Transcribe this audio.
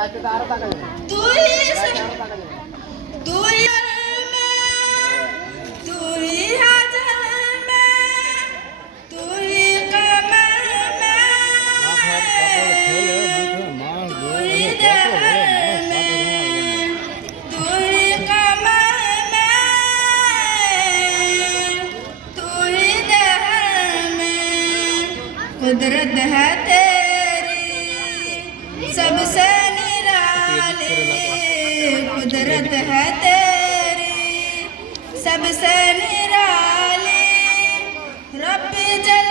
तू ही तू ही तू ही हाजर में तू ही कमर में तू ही दहर में तू ही कमर में तू ही दहर में कुदरत है तेरी सबसे निराली कुदरत है तेरी सबसे निराली रब जल